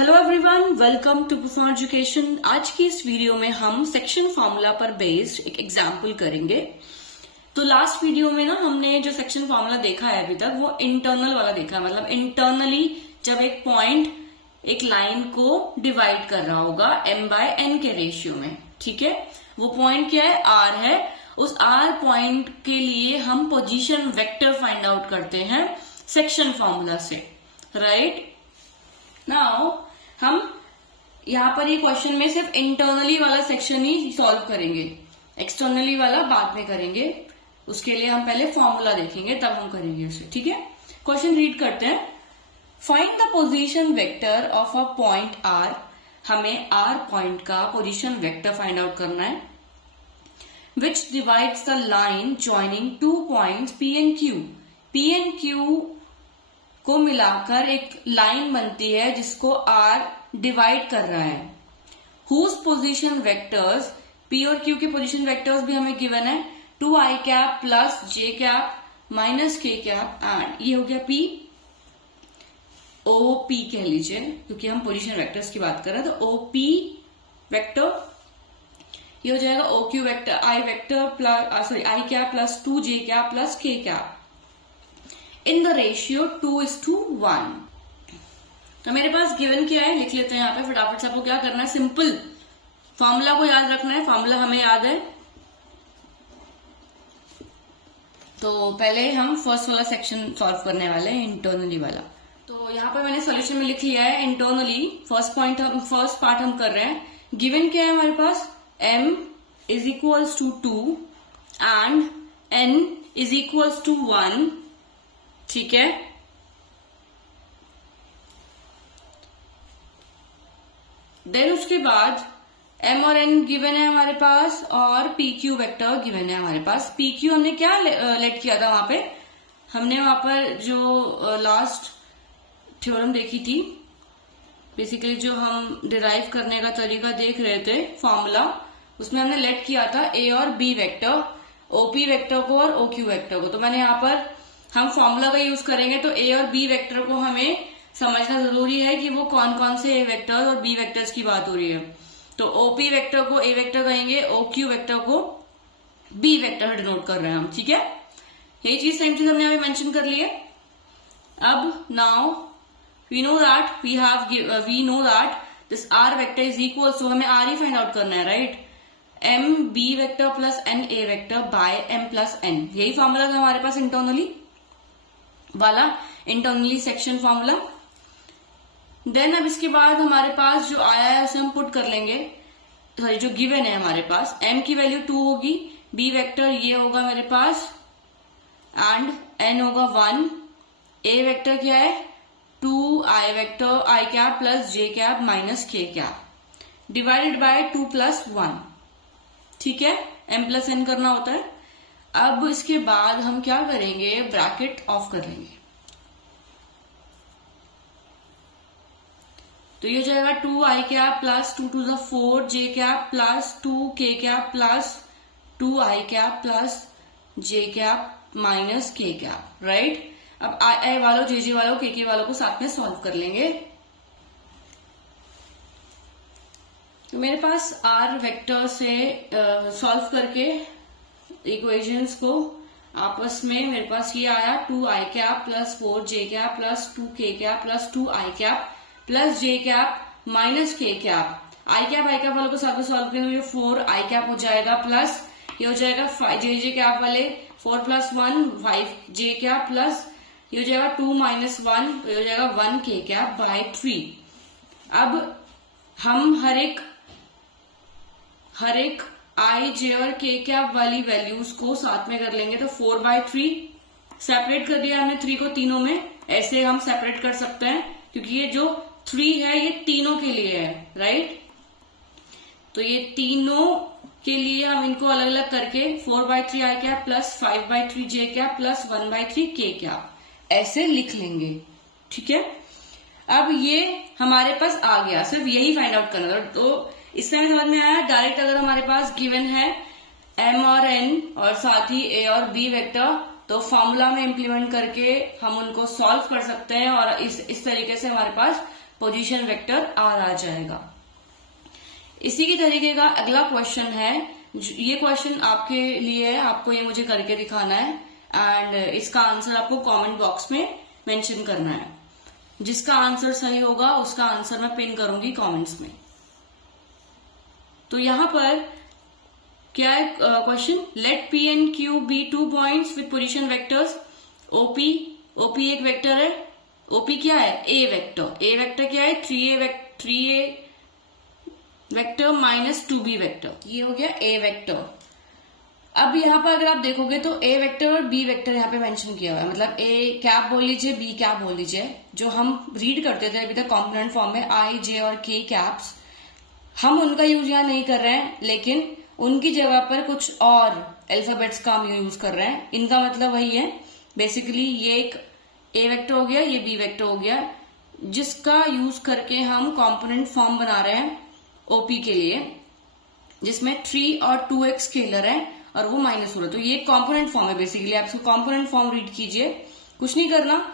Hello everyone, welcome to perform education. आज की इस वीडियो में हम सेक्शन फॉर्मूला पर बेस्ड एक एग्जाम्पल करेंगे। तो लास्ट वीडियो में ना हमने जो सेक्शन फॉर्मूला देखा है अभी तक वो इंटरनल वाला देखा है, मतलब इंटरनली जब एक पॉइंट एक लाइन को डिवाइड कर रहा होगा m बाय n के रेशियो में। ठीक है, वो पॉइंट क्या है? r है। उस r पॉइंट के लिए हम पोजीशन वेक्टर फाइंड आउट करते हैं सेक्शन फॉर्मूला से, राइट। नाउ हम यहाँ पर ये क्वेश्चन में सिर्फ इंटरनली वाला सेक्शन ही सॉल्व करेंगे, एक्सटर्नली वाला बाद में करेंगे। उसके लिए हम पहले फॉर्मूला देखेंगे तब हम करेंगे उसे। ठीक है, क्वेश्चन रीड करते हैं। Find the position vector of a point r। हमें r पॉइंट का पोजीशन वेक्टर फाइंड आउट करना है। विच divides the line joining two points p and q। p and q को मिलाकर एक लाइन बनती है जिसको r डिवाइड कर रहा है। हुज पोजीशन वेक्टर्स, p और q के पोजीशन वेक्टर्स भी हमें गिवन है, 2i cap plus j cap minus k cap, and ये हो गया p o p कह लीजिए क्योंकि हम पोजीशन वेक्टर्स की बात कर रहे हैं। तो o p वेक्टर ये हो जाएगा o q vector i vector plus i cap plus 2j cap plus k cap in the ratio 2:1। तो मेरे पास गिवन क्या है, लिख लेते हैं यहाँ पे फटाफट से। आपको क्या करना है, सिंपल फॉर्मूला को याद रखना है। फॉर्मूला हमें याद है, तो पहले हम फर्स्ट वाला सेक्शन सॉल्व करने वाले हैं, इंटरनली वाला। तो यहाँ पे मैंने सोल्यूशन में लिख लिया है इंटरनली। फर्स्ट पार्ट हम कर रहे हैं। गिवन क्या है हमारे पास, m is equals to 2 and n is equals to 1। ठीक है, देन उसके बाद m और n गिवन है हमारे पास और pq वेक्टर गिवन है हमारे पास। pq हमने क्या लेट किया था वहां पे, हमने वहां पर जो लास्ट थ्योरम देखी थी, बेसिकली जो हम डिराइव करने का तरीका देख रहे थे फॉर्मूला, उसमें हमने लेट किया था a और b वेक्टर, op वेक्टर को और oq वेक्टर को। तो मैंने यहाँ पर हम फॉर्मूला का यूज करेंगे, तो a और b वेक्टर को हमें समझना जरूरी है कि वो कौन कौन से a वेक्टर्स और b वेक्टर्स की बात हो रही है। तो OP वेक्टर को a वेक्टर कहेंगे, OQ वेक्टर को b वेक्टर डिनोट कर रहे हैं हम। ठीक है, यही चीज सेम चीज हमने यहाँ पे मेंशन कर ली है। अब now we know that this r vector is equal, so हमें r ही फाइंड आउट करना है, right. m b vector plus n a vector by m plus n, यही फॉर्मूला था हमारे पास इंटरनली वाला, इंटरनली सेक्शन फॉर्मूला। देन अब इसके बाद हमारे पास जो आया है उसे हम पुट कर लेंगे। सॉरी, जो गिवन है हमारे पास m की वैल्यू 2 होगी, b वेक्टर ये होगा मेरे पास एंड n होगा 1, a वेक्टर क्या है 2 i vector i cap plus j cap minus k cap divided by 2 plus 1। ठीक है, m प्लस n करना होता है। अब इसके बाद हम क्या करेंगे, ब्रैकेट ऑफ कर लेंगे। तो ये हो जाएगा 2i cap plus 2 to the 4 j cap plus 2 k cap plus 2i cap plus j cap minus k cap, right. अब i वालों, j वालों, k वालों को साथ में सॉल्व कर लेंगे। तो मेरे पास r वेक्टर से सॉल्व करके इक्वेशंस को आपस में मेरे पास ये आया 2i cap plus 4j cap plus 2k cap plus 2i cap plus j cap minus k cap. i cap वालों को साथ में सॉल्व करेंगे, ये 4i कैप हो जाएगा प्लस ये हो जाएगा j कैप वाले 4 प्लस 1 5j कैप प्लस ये हो जाएगा 2 माइनस 1, ये हो जाएगा 1k कैप बाय 3। अब हम हर एक i j और k कैप वाली वैल्यूज को साथ में कर लेंगे। तो 4/3 सेपरेट कर दिया हमने 3 को तीनों में, ऐसे हम सेपरेट कर सकते हैं क्योंकि ये जो 3 है ये तीनों के लिए है, राइट। तो ये तीनों के लिए हम इनको अलग अलग करके 4/3 i cap plus 5/3 j cap plus 1/3 k cap ऐसे लिख लेंगे। ठीक है, अब ये हमारे पास आ गया, सिर्फ यही फाइंड आउट करना था। तो इससे हमें समझ में आया डायरेक्ट अगर हमारे पास गिवन है m और n और साथ ही a और b वेक्टर, तो फॉर्मूला में इम्प्लीमेंट करके हम उनको सॉल्व कर सकते हैं और इस तरीके से हमारे पास पोजीशन वेक्टर आर आ जाएगा। इसी के तरीके का अगला क्वेश्चन है, ये क्वेश्चन आपके लिए है, आपको ये मुझे करके दिखाना है एंड इसका आंसर आपको कमेंट बॉक्स में मेंशन करना है। जिसका आंसर सही होगा उसका आंसर मैं पिन करूंगी कमेंट्स में। तो यहां पर क्या है question, let P and Q be 2 points with position vectors OP. OP एक वेक्टर है, ओपी क्या है, ए वेक्टर। ए वेक्टर क्या है, 3a vector minus 2b vector, ये हो गया ए वेक्टर। अब यहाँ पर अगर आप देखोगे तो ए वेक्टर और बी वेक्टर यहाँ पे मेंशन किया हुआ है, मतलब ए कैप बोल लीजिए, बी कैप बोल लीजिए। जो हम रीड करते थे अभी तक कॉम्पोनेंट फॉर्म में आई, जे और के कैप्स, हम उनका यूज यहाँ नहीं कर रहे हैं, लेकिन उनकी जगह पर कुछ और अल्फाबेट्स का हम यूज कर रहे हैं। इनका मतलब वही है बेसिकली, ये एक ए वेक्टर हो गया, ये बी वेक्टर हो गया, जिसका यूज करके हम कॉम्पोनेंट फॉर्म बना रहे हैं ओपी के लिए, जिसमें 3 और 2x स्केलर है और वो माइनस हो रहा है। तो ये कॉम्पोनेंट फॉर्म है बेसिकली। आप इसको कॉम्पोनेंट फॉर्म रीड कीजिए, कुछ नहीं करना।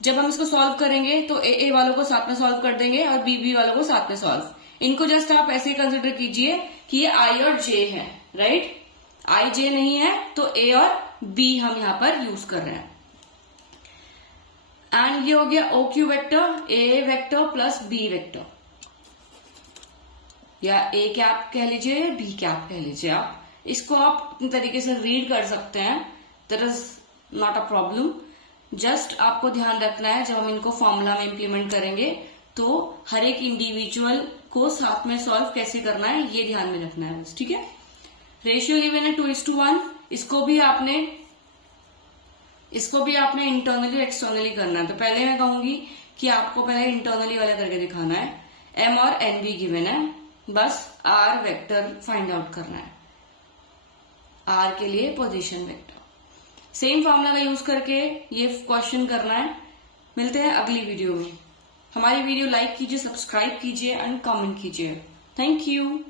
जब हम इसको सॉल्व करेंगे तो ए वालों को साथ में सॉल्व कर देंगे और बी वालों को साथ में सॉल्व। इनको जस्ट आप ऐसे कंसिडर कीजिए कि ये आई और जे है, राइट। आई जे नहीं है तो ए और बी हम यहाँ पर यूज कर रहे हैं। एंड ये हो गया ओ क्यू वेक्टर, ए वेक्टर प्लस बी वेक्टर, या ए कैप कह लीजिए, बी कैप कह लीजिए। आप इसको आप अपने तरीके से रीड कर सकते हैं, there is not a problem. Just आपको ध्यान रखना है जब हम इनको फॉर्मूला में इंप्लीमेंट करेंगे तो हर एक इंडिविजुअल को साथ में सॉल्व कैसे करना है ये ध्यान में रखना है बस, ठीक है। रेशियो गिवन है 2:1, इसको भी आपने इंटरनली एक्सटर्नली करना है। तो पहले मैं कहूंगी कि आपको पहले इंटरनली वाला करके दिखाना है। एम और एन भी गिवन है, बस आर वेक्टर फाइंड आउट करना है, आर के लिए पोजीशन वेक्टर। सेम फॉर्मूला का यूज करके ये क्वेश्चन करना है। मिलते हैं अगली वीडियो में। हमारी वीडियो लाइक कीजिए, सब्सक्राइब कीजिए एंड कमेंट कीजिए। Thank you.